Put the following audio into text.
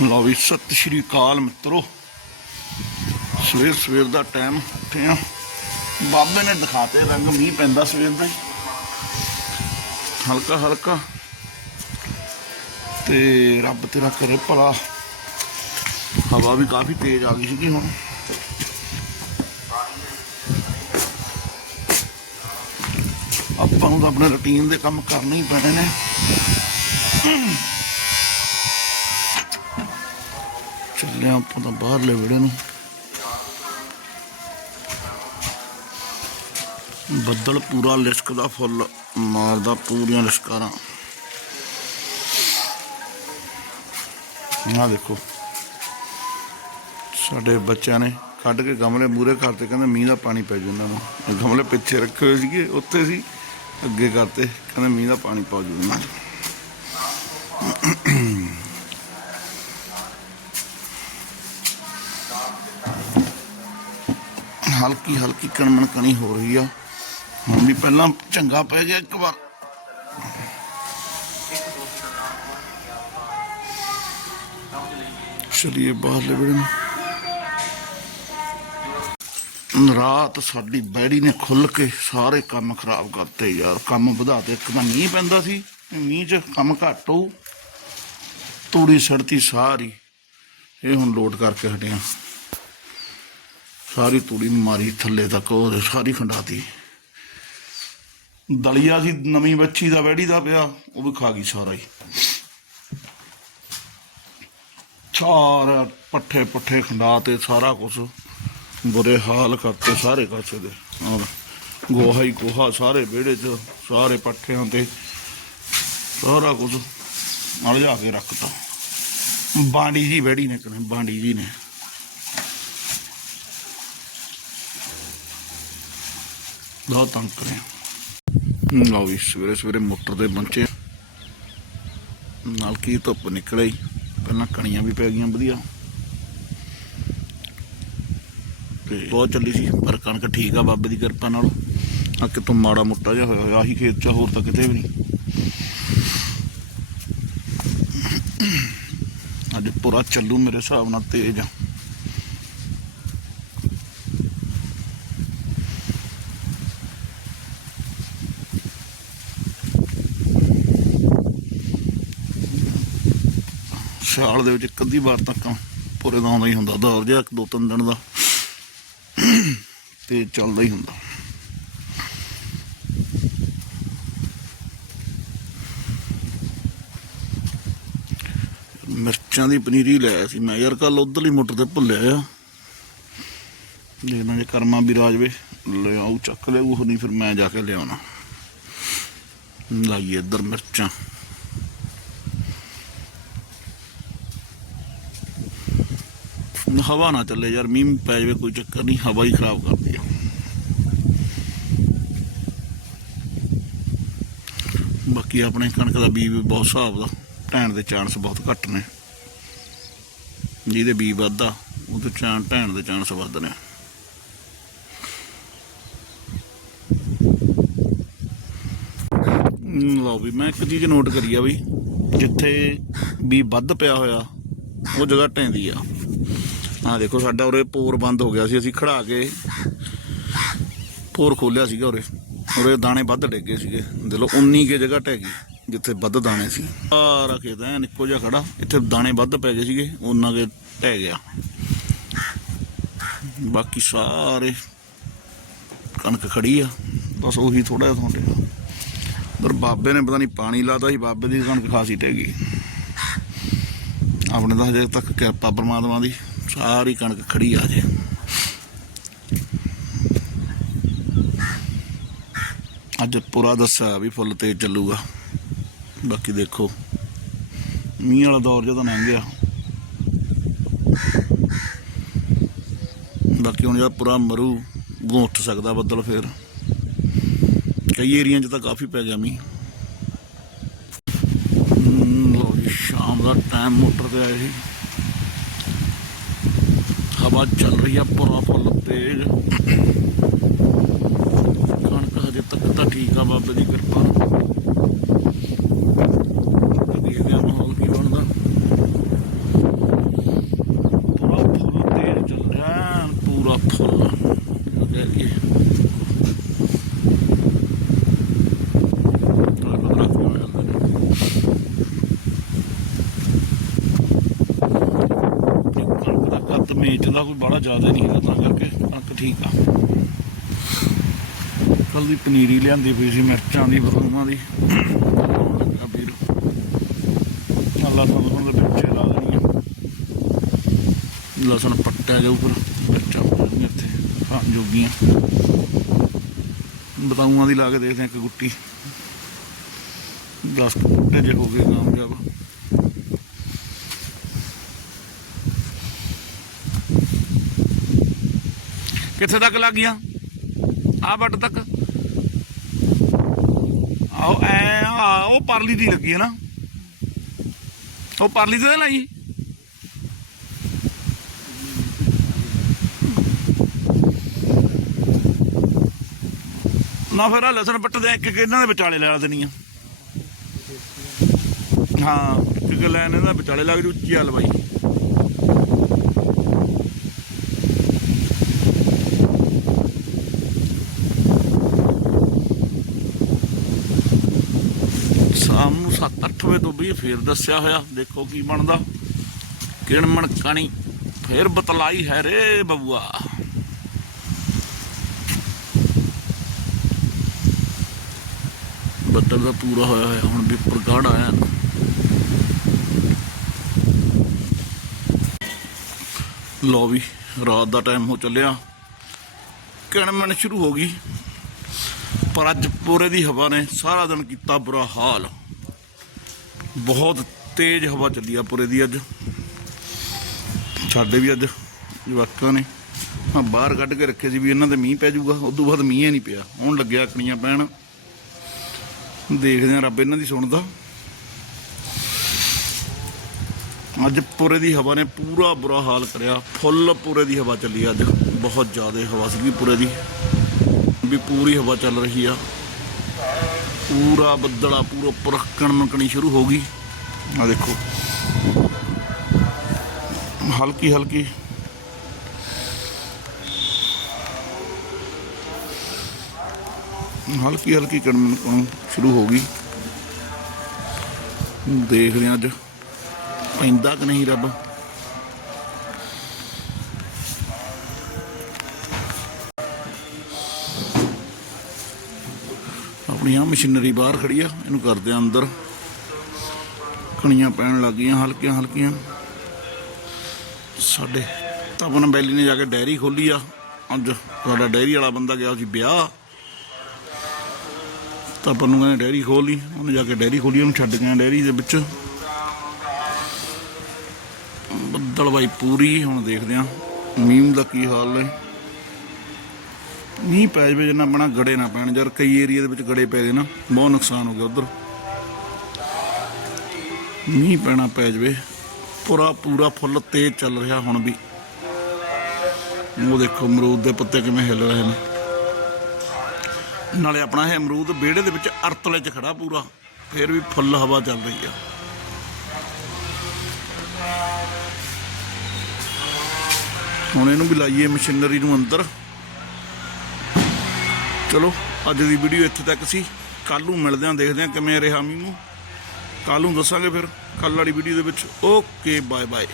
ਲਓ ਵੀ, ਸਤਿ ਸ਼੍ਰੀ ਅਕਾਲ ਮਿੱਤਰੋ। ਸਵੇਰ ਸਵੇਰ ਦਾ ਟਾਈਮ ਉੱਠੇ ਆ। ਬਾਬੇ ਨੇ ਦਿਖਾਤੇ ਰੰਗ, ਮੀਂਹ ਪੈਂਦਾ ਸਵੇਰ ਦਾ ਹਲਕਾ ਹਲਕਾ। ਤੇ ਰੱਬ ਤੇਰਾ ਕਰੇ ਭਲਾ। ਹਵਾ ਵੀ ਕਾਫੀ ਤੇਜ਼ ਆ ਗਈ ਸੀਗੀ ਹੁਣ। ਆਪਾਂ ਨੂੰ ਤਾਂ ਆਪਣੇ ਰੁਟੀਨ ਦੇ ਕੰਮ ਕਰਨੇ ਹੀ ਪੈਣੇ ਨੇ। ਚੱਲੇ ਆਪਾਂ ਤਾਂ ਬਾਹਰਲੇ ਵਿੜੇ ਨੂੰ। ਬੱਦਲ ਪੂਰਾ ਲਿਸ਼ਕਦਾ ਫੁੱਲ, ਮਾਰਦਾ ਪੂਰੀਆਂ ਲਿਸ਼ਕਾਰਾਂ। ਆਹ ਦੇਖੋ। ਸਾਡੇ ਬੱਚਿਆਂ ਨੇ ਕੱਢ ਕੇ ਗਮਲੇ ਮੂਰੇ ਕਰਤੇ ਕਹਿੰਦੇ ਮੀਂਹ ਦਾ ਪਾਣੀ ਪੈ ਜੂ ਇਹਨਾਂ ਨੂੰ। ਇਹ ਗਮਲੇ ਪਿੱਛੇ ਰੱਖੇ ਹੋਏ ਸੀਗੇ, ਉੱਤੇ ਸੀ, ਅੱਗੇ ਕਰਤੇ, ਕਹਿੰਦੇ ਮੀਂਹ ਦਾ ਪਾਣੀ ਪਾ ਜੂ ਇਹਨਾਂ ਨੂੰ। ਹਲਕੀ ਹਲਕੀ ਕਣਮਣ ਕਣੀ ਹੋ ਰਹੀ ਆ। ਹੁਣ ਵੀ ਪਹਿਲਾਂ ਚੰਗਾ ਪੈ ਗਿਆ ਇੱਕ ਵਾਰ। ਚਲਿਏ ਬਾਹਰਲੇ ਵੇੜੇ ਨੂੰ। ਰਾਤ ਸਾਡੀ ਬੈੜੀ ਨੇ ਖੁੱਲ ਕੇ ਸਾਰੇ ਕੰਮ ਖਰਾਬ ਕਰਤੇ ਯਾਰ। ਕੰਮ ਵਧਾ ਤੇ ਇੱਕ ਤਾਂ ਮੀਂਹ ਪੈਂਦਾ ਸੀ ਮੀਂਹ 'ਚ ਕੰਮ ਘੱਟ ਹੋਊ। ਤੂੜੀ ਸੜਤੀ ਸਾਰੀ। ਇਹ ਹੁਣ ਲੋਡ ਕਰਕੇ ਹਟਿਆ ਸਾਰੀ ਤੂੜੀ ਮਾਰੀ, ਥੱਲੇ ਤੱਕ ਉਹ ਸਾਰੀ ਖੰਡਾਤੀ। ਦਲੀਆ ਸੀ, ਨਵੀਂ ਬੱਚੀ ਦਾ ਵੈੜੀ ਦਾ ਪਿਆ, ਉਹ ਵੀ ਖਾ ਗਈ ਸਾਰਾ ਹੀ। ਸਾਰਾ ਪੱਠੇ ਪੱਠੇ ਖੰਡਾ ਤੇ ਸਾਰਾ ਕੁਝ ਬੁਰੇ ਹਾਲ ਕਰਤੇ ਸਾਰੇ ਕਾਸੇ ਦੇ। ਔਰ ਗੋਹਾ ਹੀ ਗੋਹਾ, ਸਾਰੇ ਵਿਹੜੇ 'ਚ, ਸਾਰੇ ਪੱਠਿਆਂ ਤੇ, ਸਾਰਾ ਕੁਝ ਨਾਲ ਜਾ ਕੇ ਰੱਖਤਾ। ਬਾਂਡੀ ਜੀ ਵੈੜੀ ਨੇ ਕਹਿੰਦੇ ਬਾਂਡੀ ਜੀ ਨੇ। ਬਹੁਤ ਤੰਗ ਕਰਿਆ ਲਓ ਵੀ ਸਵੇਰੇ ਸਵੇਰੇ ਮੋਟਰ ਦੇ ਪਹੁੰਚੇ ਨਾਲ ਕੀ ਧੁੱਪ ਨਿਕਲ, ਪਹਿਲਾਂ ਕਣੀਆਂ ਵੀ ਪੈ ਗਈਆਂ ਵਧੀਆ। ਤੇ ਬਹੁਤ ਚੱਲੀ ਸੀ, ਪਰ ਕਣਕ ਠੀਕ ਆ ਬਾਬੇ ਦੀ ਕਿਰਪਾ ਨਾਲ। ਆ ਕਿਤੋਂ ਮਾੜਾ ਮੁੱਟਾ ਜਿਹਾ ਹੋਇਆ, ਆਹੀ ਖੇਤ ਚ ਹੋਰ ਤਾਂ ਕਿਤੇ ਵੀ ਨਹੀਂ। ਅੱਜ ਪੂਰਾ ਚੱਲੂ ਮੇਰੇ ਹਿਸਾਬ ਨਾਲ ਤੇਜ਼ ਆ। ਸਾਲ ਦੇ ਵਿੱਚ ਇੱਕ ਅੱਧੀ ਵਾਰ ਤੱਕ ਪੂਰੇ ਦਾ ਆਉਂਦਾ ਹੀ ਹੁੰਦਾ ਦੌਰ ਜਿਹਾ ਦੋ ਤਿੰਨ ਦਿਨ ਦਾ। ਤੇ ਚੱਲਦਾ ਹੀ ਹੁੰਦਾ। ਮਿਰਚਾਂ ਦੀ ਪਨੀਰੀ ਲੈ ਸੀ ਮੈਂ, ਯਾਰ ਕੱਲ ਉਧਰਲੀ ਮੋਟਰ ਤੇ ਭੁੱਲਿਆ ਆ। ਦੇਖਣਾ ਜੇ ਕਰਮਾ ਵੀ ਰਾਜਵੇ ਲਿਆਉ ਚੱਕ ਲੈ ਉਹ ਨਹੀਂ ਫਿਰ ਮੈਂ ਜਾ ਕੇ ਲਿਆਉਣਾ। ਲਾਈਏ ਇੱਧਰ ਮਿਰਚਾਂ। ਹਵਾ ਨਾ ਚੱਲੇ ਯਾਰ, ਮੀਂਹ ਪੈ ਜਾਵੇ ਕੋਈ ਚੱਕਰ ਨਹੀਂ, ਹਵਾ ਹੀ ਖਰਾਬ ਕਰਦੀ ਆ। ਬਾਕੀ ਆਪਣੇ ਕਣਕ ਦਾ ਬੀਜ ਵੀ ਬਹੁਤ ਹਿਸਾਬ ਦਾ ਢਹਿਣ ਦੇ ਚਾਂਸ ਬਹੁਤ ਘੱਟ ਨੇ। ਜਿਹਦੇ ਬੀਜ ਵੱਧਦਾ ਉਹਦੇ ਚਾਂ ਢਹਿਣ ਦੇ ਚਾਂਸ ਵੱਧ ਨੇ। ਲਓ ਵੀ, ਮੈਂ ਇੱਕ ਚੀਜ਼ ਨੋਟ ਕਰੀ ਆ ਵੀ, ਜਿੱਥੇ ਵੀ ਵੱਧ ਪਿਆ ਹੋਇਆ, ਉਹ ਜਗ੍ਹਾ ਢੈਂਦੀ ਆ। ਆ ਦੇਖੋ, ਸਾਡਾ ਉਰੇ ਪੋਰ ਬੰਦ ਹੋ ਗਿਆ ਸੀ, ਅਸੀਂ ਖੜਾ ਕੇ ਪੋਰ ਖੋਲਿਆ ਸੀਗਾ ਉਰੇ। ਉਰੇ ਦਾਣੇ ਵੱਧ ਡਿੱਗੇ ਸੀਗੇ। ਦੇਖੋ ਲੋ 19 ਕੇ ਜਗ੍ਹਾ ਟਹਿ ਗਈ, ਜਿੱਥੇ ਵੱਧ ਦਾਣੇ ਸੀ। ਸਾਰਾ ਖੇਤ ਐਨ ਇੱਕੋ ਜਿਹਾ ਖੜਾ, ਇੱਥੇ ਦਾਣੇ ਵੱਧ ਪੈ ਗਏ ਸੀਗੇ ਉਹਨਾਂ ਕੇ ਟਹਿ ਗਿਆ। ਬਾਕੀ ਸਾਰੇ ਕਣਕ ਖੜੀ ਆ, ਬਸ ਉਹੀ ਥੋੜਾ ਜਿਹਾ ਤੁਹਾਡੇ ਪਰ ਬਾਬੇ ਨੇ ਪਤਾ ਨਹੀਂ ਪਾਣੀ ਲਾਤਾ ਸੀ, ਬਾਬੇ ਦੀ ਕਣਕ ਖਾਸੀ ਟਹਿ ਗਈ। ਆਪਣੇ ਤਾਂ ਹਜੇ ਤੱਕ ਕਿਰਪਾ ਪਰਮਾਤਮਾ ਦੀ। ਸਾਰੀ ਕਣਕ ਖੜੀ ਆ ਜੇ। ਅੱਜ ਪੂਰਾ ਦੱਸਿਆ ਵੀ ਫੁੱਲ ਤੇ ਚੱਲੂਗਾ। ਬਾਕੀ ਦੇਖੋ ਮੀਂਹ ਵਾਲਾ ਦੌਰ ਜਦੋਂ ਲੰਘ ਗਿਆ। ਬਾਕੀ ਹੁਣ ਜਦ ਪੂਰਾ ਮਰੂ ਉਦੋਂ ਉੱਠ ਸਕਦਾ ਬੱਦਲ ਫੇਰ। ਕਈ ਏਰੀਆਂ 'ਚ ਤਾਂ ਕਾਫੀ ਪੈ ਗਿਆ ਮੀਂਹ। ਹਮ, ਲਓ ਜੀ ਸ਼ਾਮ ਦਾ ਟਾਈਮ ਮੋਟਰ ਤੇ ਆਏ ਸੀ। ਹਵਾ ਚੱਲ ਰਹੀ ਆ ਪਰਾ ਫੁੱਲ ਤੇਜ਼ ਕਣਕ ਹਜੇ ਤੱਕ ਤਾਂ ਠੀਕ ਆ ਬਾਬੇ ਦੀ ਕਿਰਪਾ ਦੇਖਦੇ ਮਾਹੌਲ ਕੀ ਬਣਦਾ। ਪੂਰਾ ਫੁੱਲ ਤੇਜ਼ ਚੱਲ ਰਿਹਾ, ਪੂਰਾ ਫੁੱਲ। ਬੜਾ ਜ਼ਿਆਦਾ ਨਹੀਂ ਹੈਗਾ, ਤਾਂ ਕਰਕੇ ਕਣਕ ਠੀਕ ਆ। ਕੱਲ ਦੀ ਪਨੀਰੀ ਲਿਆਂਦੀ ਪਈ ਸੀ, ਮਿਰਚਾਂ ਦੀ ਬਰੂਮਾਂ ਦੀ। ਲੱਗਾ ਵੀਰ। ਅੱਲਾ ਤੁਹਾਨੂੰ ਦੇ ਵਿੱਚੇ ਲਾ ਦੇਣੀਆਂ। ਲਸਣ ਪੱਟਿਆ ਜਾਊ ਫਿਰ, ਮਿਰਚਾਂ ਹੋ ਜਾਣਗੀਆਂ ਇੱਥੇ, ਹਾਂ, ਜੋਗੀਆਂ। ਬਤਾਊਆਂ ਦੀ ਲਾ ਕੇ ਦੇਖਦੇ ਹਾਂ ਇੱਕ ਗੁੱਟੀ। 10 ਬੂਟੇ ਜੇ ਹੋ ਗਏ ਕਾਮਯਾਬ। ਕਿੱਥੇ ਤੱਕ ਲੱਗ ਗਿਆ ਆ ਵੱਟ ਤੱਕ। ਆਓ ਐ ਆ ਉਹ ਪਰਲੀ ਦੀ ਲੱਗੀ ਹੈ ਨਾ। ਉਹ ਪਰਲੀ ਤੇ ਲਾਈ। ਨਾ ਫਿਰ ਆ ਲਸਣ ਪੱਟ ਦੇ ਇੱਕ ਇੱਕ ਇਹਨਾਂ ਦੇ ਵਿਚਾਲੇ ਲਾ ਦੇਣੀ ਆ। ਹਾਂ ਇੱਕ ਇੱਕ ਇਹਨਾਂ ਦੇ ਵਿਚਾਲੇ ਲੱਗ ਜੂ, ਉੱਚੀ ਹਲ ਬਾਈ ਸ਼ਾਮ ਨੂੰ 7-8 ਤੋਂ ਵੀ ਫੇਰ ਦੱਸਿਆ ਹੋਇਆ, ਦੇਖੋ ਕੀ ਬਣਦਾ। ਕਿਣਮਣ ਕਣੀ, ਫੇਰ ਬਤਲਾਈ ਹੈ ਰੇ ਬਬੂਆ। ਬੱਦਲ ਦਾ ਪੂਰਾ ਹੋਇਆ ਹੋਇਆ, ਹੁਣ ਵੀ ਪ੍ਰਗੜ ਆਇਆ। ਲੋ ਵੀ, ਰਾਤ ਦਾ ਟਾਈਮ ਹੋ ਚੱਲਿਆ। ਕਿਣਮਣ ਸ਼ੁਰੂ ਹੋ ਗਈ। ਪਰ ਅੱਜ ਪੂਰੇ ਦੀ ਹਵਾ ਨੇ ਸਾਰਾ ਦਿਨ ਕੀਤਾ ਬੁਰਾ ਹਾਲ। ਬਹੁਤ ਤੇਜ਼ ਹਵਾ ਚੱਲੀ ਆ ਪੂਰੇ ਦੀ ਅੱਜ। ਸਾਡੇ ਵੀ ਅੱਜ ਜਵਾਕਾਂ ਨੇ ਹਾਂ ਬਾਹਰ ਕੱਢ ਕੇ ਰੱਖੇ ਸੀ ਵੀ ਇਹਨਾਂ ਤੇ ਮੀਂਹ ਪੈ ਜਾਊਗਾ, ਉਦੋਂ ਬਾਅਦ ਮੀਂਹ ਹੀ ਨਹੀਂ ਪਿਆ। ਹੁਣ ਲੱਗਿਆ ਕਣੀਆਂ ਪੈਣ। ਦੇਖਦੇ ਆ ਰੱਬ ਇਹਨਾਂ ਦੀ ਸੁਣਦਾ। ਅੱਜ ਪੂਰੇ ਦੀ ਹਵਾ ਨੇ ਪੂਰਾ ਬੁਰਾ ਹਾਲ ਕਰਿਆ। ਫੁੱਲ ਪੂਰੇ ਦੀ ਹਵਾ ਚੱਲੀ ਅੱਜ। ਬਹੁਤ ਜ਼ਿਆਦਾ ਹਵਾ ਸੀਗੀ ਪੂਰੇ ਦੀ। ਵੀ ਪੂਰੀ ਹਵਾ ਚੱਲ ਰਹੀ ਆ। ਪੂਰਾ ਬੱਦਲਾ, ਪੂਰਾ ਉੱਪਰ ਕਣਮਕਣੀ ਸ਼ੁਰੂ ਹੋ ਗਈ। ਆ ਦੇਖੋ। ਹਲਕੀ ਹਲਕੀ। ਹਲਕੀ ਹਲਕੀ ਕਣਮਕਣ ਸ਼ੁਰੂ ਹੋ ਗਈ। ਦੇਖਦੇ ਹਾਂ ਅੱਜ। ਪੈਂਦਾ ਕਿ ਨਹੀਂ ਰੱਬ? ਆਪਣੀ ਆ ਮਸ਼ੀਨਰੀ ਬਾਹਰ ਖੜੀ ਆ, ਇਹਨੂੰ ਕਰਦੇ ਆ ਅੰਦਰ। ਕਣੀਆਂ ਪੈਣ ਲੱਗ ਗਈਆਂ, ਹਲਕੀਆਂ ਹਲਕੀਆਂ। ਸਾਡੇ ਤਪਨ ਬੈਲੀ ਨੇ ਜਾ ਕੇ ਡੈਰੀ ਖੋਲੀ ਆ। ਅੱਜ ਸਾਡਾ ਡੈਰੀ ਵਾਲਾ ਬੰਦਾ ਗਿਆ, ਸੀ ਵਿਆਹ। ਤਪਨ ਨੂੰ ਕਹਿੰਦੇ ਡੈਰੀ ਖੋਲ ਲਈ, ਉਹਨੇ ਜਾ ਕੇ ਡੈਰੀ ਖੋਲੀ, ਉਹਨੂੰ ਛੱਡ ਗਿਆ ਡੈਰੀ ਦੇ ਵਿੱਚ। ਬੱਦਲ ਬਾਈ ਪੂਰੀ, ਹੁਣ ਦੇਖਦੇ ਆ। ਮੀਂਹ ਦਾ ਕੀ ਹਾਲ ਹੈ ਮੀਂਹ ਪੈ ਜਵੇ, ਜਿੰਨਾ ਆਪਣਾ ਗੜੇ ਨਾ ਪੈਣ। ਯਾਰ ਕਈ ਏਰੀਆ ਦੇ ਵਿੱਚ ਗੜੇ ਪੈ ਗਏ ਨਾ, ਬਹੁਤ ਨੁਕਸਾਨ ਹੋ ਗਿਆ ਉਧਰ। ਮੀਂਹ ਪੈਣਾ ਪੈ ਜਵੇ, ਪੂਰਾ ਪੂਰਾ ਫੁੱਲ ਤੇਜ਼ ਚੱਲ ਰਿਹਾ ਹੁਣ ਵੀ। ਉਹ ਦੇਖੋ, ਅਮਰੂਦ ਦੇ ਪੱਤੇ ਕਿਵੇਂ ਹਿੱਲ ਰਹੇ ਨੇ। ਨਾਲੇ ਆਪਣਾ ਇਹ ਅਮਰੂਦ ਵਿਹੜੇ ਦੇ ਵਿੱਚ ਅਰਤਲੇ 'ਚ ਖੜਾ ਪੂਰਾ, ਫੇਰ ਵੀ ਫੁੱਲ ਹਵਾ ਚੱਲ ਰਹੀ ਆ। ਹੁਣ ਇਹਨੂੰ ਵੀ ਲਾਈਏ ਮਸ਼ੀਨਰੀ ਨੂੰ ਅੰਦਰ। ਚਲੋ, ਅੱਜ ਦੀ ਵੀਡੀਓ ਇੱਥੇ ਤੱਕ ਸੀ। ਕੱਲ ਨੂੰ ਮਿਲਦੇ ਹਾਂ, ਦੇਖਦੇ ਹਾਂ ਕਿਵੇਂ ਰਿਹਾ ਮੀਂਹ ਨੂੰ ਕੱਲ ਨੂੰ ਦੱਸਾਂਗੇ ਫਿਰ ਕੱਲ ਵਾਲੀ ਵੀਡੀਓ ਦੇ ਵਿੱਚ। Okay bye bye